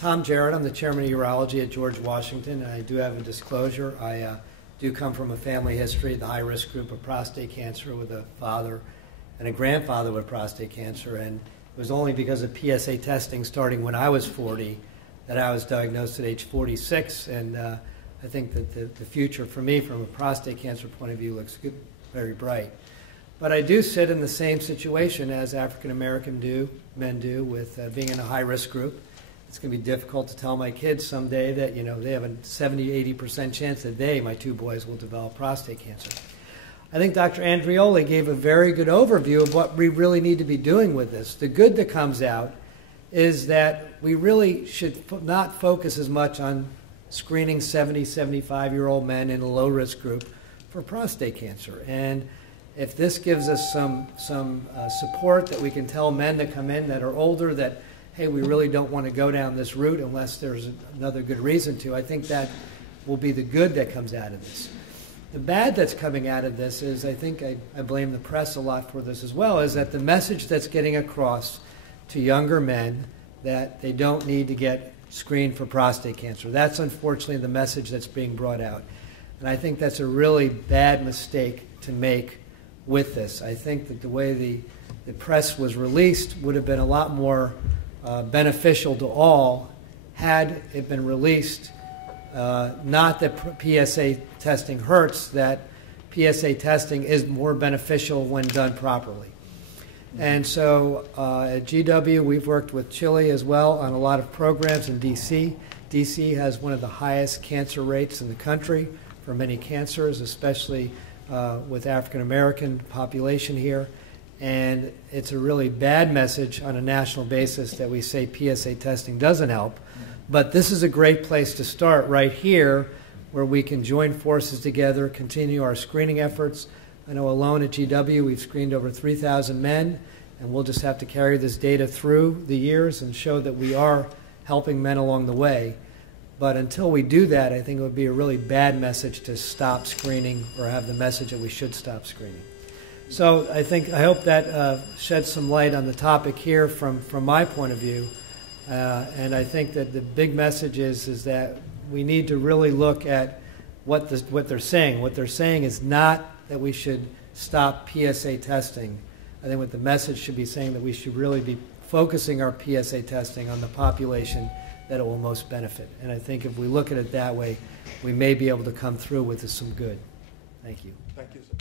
Tom Jarrett. I'm the chairman of urology at George Washington, and I do have a disclosure. I do come from a family history, the high-risk group of prostate cancer, with a father and a grandfather with prostate cancer, and it was only because of PSA testing starting when I was 40 that I was diagnosed at age 46, and I think that the future for me from a prostate cancer point of view looks good, very bright. But I do sit in the same situation as African American men do with being in a high-risk group. It's going to be difficult to tell my kids someday that, you know, they have a 70–80% chance that my two boys, will develop prostate cancer. I think Dr. Andreoli gave a very good overview of what we really need to be doing with this. The good that comes out is that we really should not focus as much on screening 70–75-year-old men in a low-risk group for prostate cancer. And if this gives us some support that we can tell men that come in that are older that, hey, we really don't want to go down this route unless there's another good reason to, I think that will be the good that comes out of this. The bad that's coming out of this is, I think I blame the press a lot for this as well, is that the message that's getting across to younger men that they don't need to get screened for prostate cancer. That's unfortunately the message that's being brought out. And I think that's a really bad mistake to make with this. I think that the way the press was released would have been a lot more beneficial to all had it been released. Not that PSA testing hurts, that PSA testing is more beneficial when done properly. And so at GW, we've worked with Chile as well on a lot of programs in DC. DC has one of the highest cancer rates in the country for many cancers, especially with African American population here. And it's a really bad message on a national basis that we say PSA testing doesn't help. But this is a great place to start right here, where we can join forces together, continue our screening efforts. I know alone at GW we've screened over 3,000 men, and we'll just have to carry this data through the years and show that we are helping men along the way. But until we do that, I think it would be a really bad message to stop screening or have the message that we should stop screening. So I hope that sheds some light on the topic here from my point of view. And I think that the big message is that we need to really look at what they're saying. What they're saying is not that we should stop PSA testing. I think what the message should be saying that we should really be focusing our PSA testing on the population that it will most benefit. And I think if we look at it that way, we may be able to come through with some good. Thank you. Thank you, sir.